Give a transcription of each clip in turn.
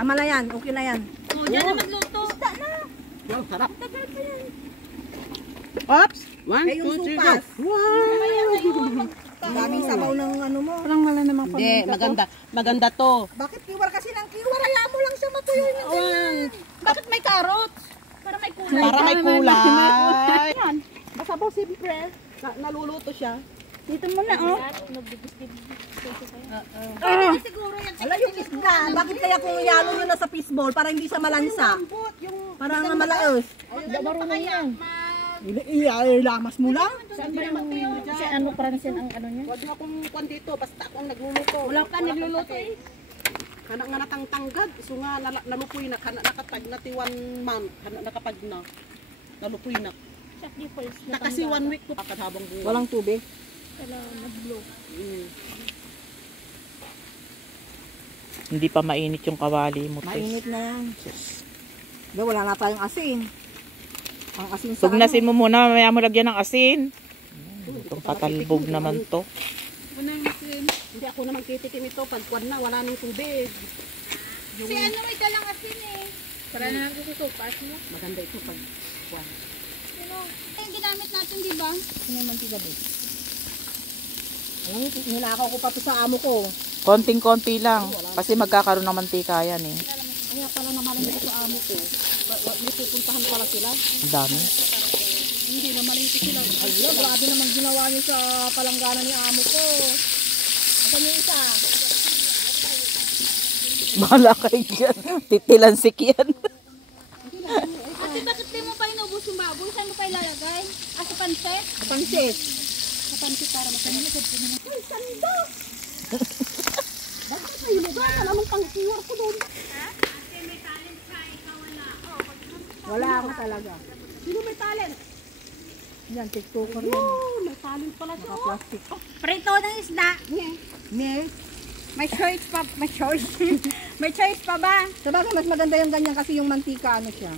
Tama na yan, okay na yan. O, dyan na magluto. Isda na. Wow, sarap. Tagal pa yan. Oops. 1, Eh, yung 2, 3, go. supas. Wow. Daming sabaw ng ano mo. Parang wala namang Hindi, maganda. Maganda to. Bakit kiwar kasi ng kiwar? Hayaan mo lang siya matuyo yung ganyan. Bakit may carrots? Para may kulay. Para may kulay. Yan. Masabaw siyempre. Naluluto siya. Dito mo na, oh. Siguro yan. Wala yung isda. Bakit kaya kung yalo nyo na sa fishball para hindi siya malansa? Para nga malaos. Hindi marunong yan. Lamas mo lang. Si ano, Francine ang ano niya? Huwag na akong kwan dito. Basta akong nagluluto. Wala ka nagluluto eh. Kana nga natangtanggad. So nga nalupoy na. Kana nakatag na ti 1 month. Kana nakapag na. Nalupoy na. Na kasi 1 week ko pakadhabang buwan. Walang tubig. Hindi pa mainit yung kawali mo. Mainit na yan. Diba, wala na tayong asin. Ang asin sa Tugnasin mo muna, mamaya mo lagyan ng asin. Itong katalbog naman to. Hindi ako naman titikim ito. Pag kwan na, wala nang tubig. Si ano may dalang asin eh. Para na lang susupas mo. Maganda ito pag kwan. Yung ginamit natin, di ba? Sinamantika ba? Alam, ninakaw ko pa to sa amo ko. Konting-konti lang. Kasi magkakaroon ng mantika yan eh. Kaya pala naman ito sa amo ko. May pupuntahan pala sila. Ang dami. Hindi naman ito sila. Ala, grabe naman ginawa niyo sa palanggana ni amo ko. Asan yung isa? Bahala kayo dyan. Titilansik yan. Ate, bakit di mo pa inubos yung baboy? Saan mo pa ilalagay? Sa pansit? Pansit. Sa pansit para masanin. Ay, sanda! Bakit may lugar? Wala mong pang-kiwar ko doon. Wala ako talaga. Sino may talent? Yan, tiktoker yan. Oh, may talent pala siya. Plastic. Prito ng isda. Ne? May choice pa. May choice. May choice pa ba? Sabagay, mas maganda yung ganyan kasi yung mantika, ano siya.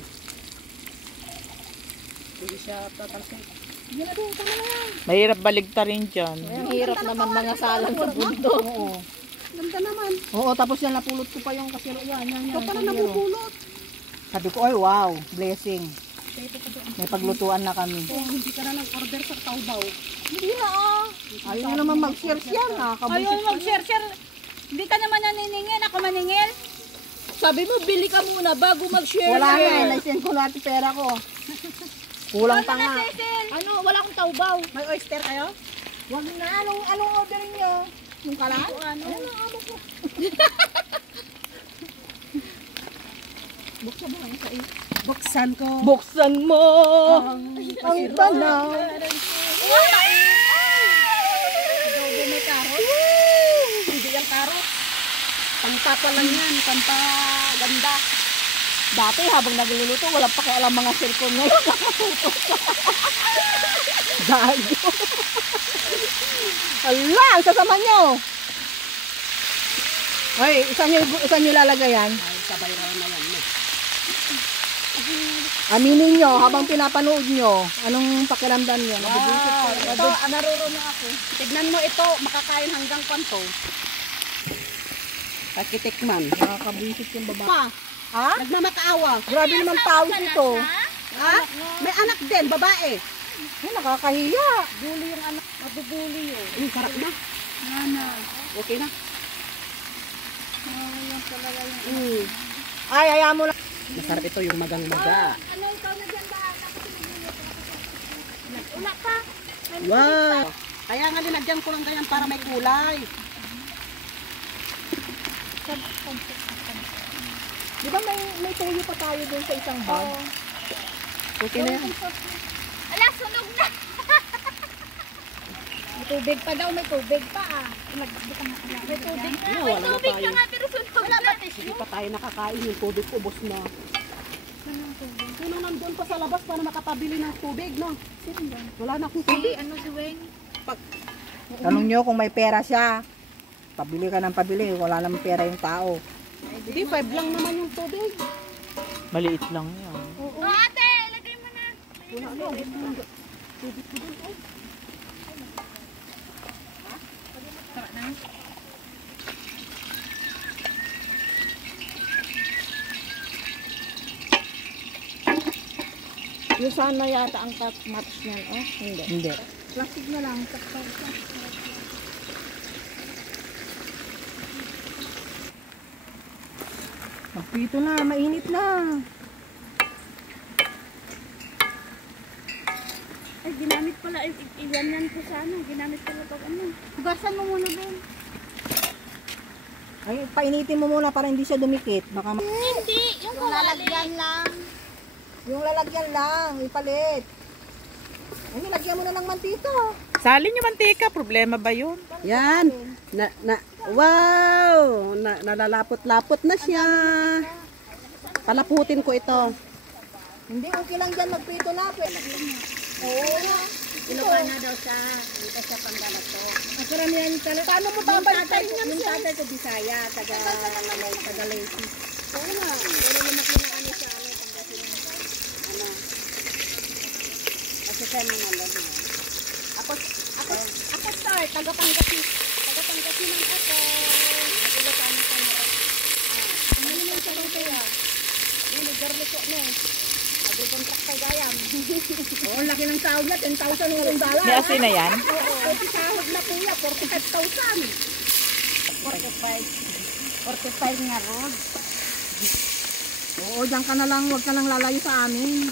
Hindi siya tatalsik. Yan na doon, tama na yan. Mahirap baligtarin dyan. Ang hirap naman mga salang sa bundok. Oo. Ganda naman. Oo, tapos yan, napulot ko pa yung kasiro. Yan, yan, yan. Ito pala nabubulot. Sabi ko, ay wow, blessing. May paglutuan na kami. Oh, hindi ka na nag-order sa taubaw. Hindi na Ayaw nyo naman mag-share-share na. Ayaw mag-share-share. Hindi ka naman naniningil. Ako maningil. Sabi mo, bili ka muna bago mag-share. Wala na, naisend ko natin pera ko. Kulang pa nga. Ano, wala akong taubaw. May oyster kayo? Wag na, anong orderin nyo? Yung kalan? Ano? Buksan mo lang sa iyo. Buksan ko. Buksan mo ang tanang. May karot. Hindi yung karot. Pangtapa lang yan. Pampaganda. Dati habang nagluluto, walang pakialam mga cellphone ngayon. Gago. Ala, ang sasama nyo. Ay, isa nyo lalagay yan. Ay, sabay raw na yan. Aminin nyo, habang pinapanood nyo, anong pakiramdam nyo? Wow, ito, narurunong ako. Tignan mo ito, makakain hanggang kwanto. Pakitikman. Nakakabuisit yung babae. Pa, Ha? nagmamakaawa. Grabe naman tawag ito. Ha? May anak din, babae. Ay, nakakahiya. Bully yung anak. Mabubuli yun. Sarap na. Okay na. Ay, ayaw mo lang. Masarap ito yung magang-maga. Ano, ikaw na dyan ba? Wala pa. Wow! Kaya nga linagyan ko lang ganyan para may kulay. Di ba may tuyo pa tayo doon sa isang bag? Okay na yan. Ala, sunog na. May tubig pa daw, may tubig pa ah. May tubig pa. May Wala na tubig tayo. pa nga, pero sunog na. Hindi pa tayo nakakain yung tubig, ubos na. Sino nandun pa sa labas para makapabili ng tubig, no? Wala na akong tubig. Ano si Weng? Tanong nyo kung may pera siya. Pabili ka ng pabili. Wala namang pera yung tao. Hindi, 5 lang naman yung tubig. Maliit lang yan. Oh, ate, ilagay mo na. Wala na, ubos na yung tubig ko dun. Ay. Yung sana yata ang cut match niyan, oh? Hindi. Hindi. Plastic na lang. Magpito na, mainit na. Ay, ginamit pala. Iyan ko sana. Ginamit pala pag ano. Hugasan mo muna, Ben. Ay, painitin mo muna para hindi siya dumikit. Baka Hindi. Yung lalagyan lang. yung lalagyan lang, ipalit. Ay, nilagyan mo na ng mantika. Salin yung mantika, problema ba yun? Yan. Wow! Nalalapot-lapot na siya. Palaputin ko ito. Hindi, okay lang dyan, magprito na. Oo na. Ilocana daw siya. Dito siya panggalato. Ang karamihan talaga. Paano mo babalikan yan Yung siya? tatay ko Bisaya. Taga Leyte. Oo na. Pero naman kinaano siya. Ano? Kasi siya nang alam. Ako sir. Taga-Pangasinan ako. Ilocana sa Mara. Ang naman siya dito ya. Yung nagdarlo ko na eh. Agri-contract kay Gayam. Oo, laki ng sahod niya. 10,000 yung dala. May asin na yan? Oo, sahod na kuya. 45,000. 45 nga ron. Oo, dyan ka na lang. Huwag ka lang lalayo sa amin.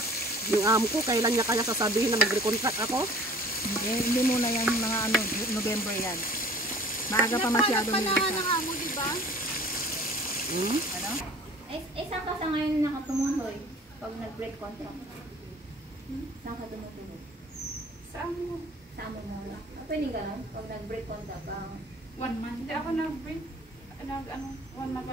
Yung amo ko, kailan niya kaya sasabihin na mag-recontract ako? Hindi muna yung mga November yan. Maaga pa masyado nila. amo, di ba? Ano? Saan ka sa ngayon nakatumuloy? Pag nag-break contract? Saan ka tumutuloy? Sa amo. Sa amo mo lang? Pwede ka lang? Pag nag-break contract ka? 1 month. Hindi ako nag-break. 1 month.